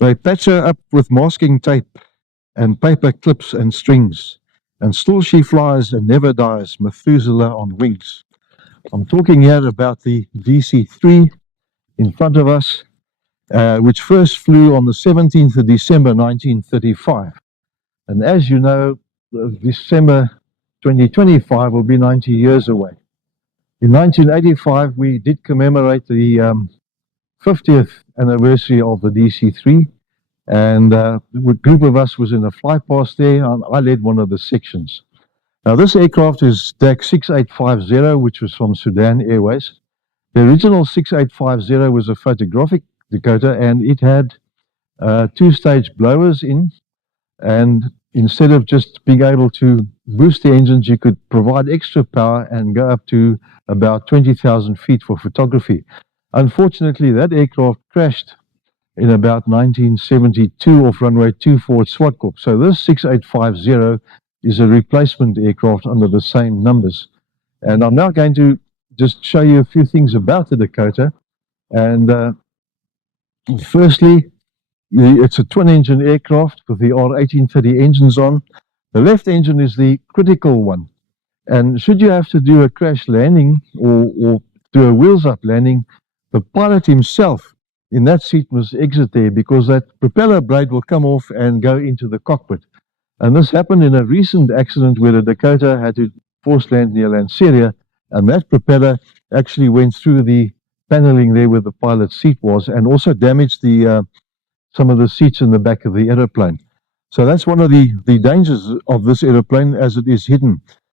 They patch her up with masking tape and paper clips and strings, and still she flies and never dies, Methuselah on wings. I'm talking here about the DC-3 in front of us, which first flew on the 17th of December 1935. And as you know, December 2025 will be 90 years away. In 1985, we did commemorate the 50th anniversary of the DC-3, and a group of us was in a fly past there, and I led one of the sections. Now, this aircraft is DAC 6850, which was from Sudan Airways. The original 6850 was a photographic Dakota, and it had two-stage blowers in, and instead of just being able to boost the engines, you could provide extra power and go up to about 20,000 feet for photography. Unfortunately, that aircraft crashed in about 1972 off runway 24 at Swartkop. So this 6850 is a replacement aircraft under the same numbers. And I'm now going to just show you a few things about the Dakota. And firstly, it's a twin-engine aircraft with the R1830 engines on. The left engine is the critical one. And should you have to do a crash landing or do a wheels-up landing, the pilot himself in that seat must exit there, because that propeller blade will come off and go into the cockpit. And this happened in a recent accident where the Dakota had to force land near Lanseria, and that propeller actually went through the paneling there where the pilot's seat was, and also damaged the some of the seats in the back of the aeroplane. So that's one of the dangers of this aeroplane, as it is hidden.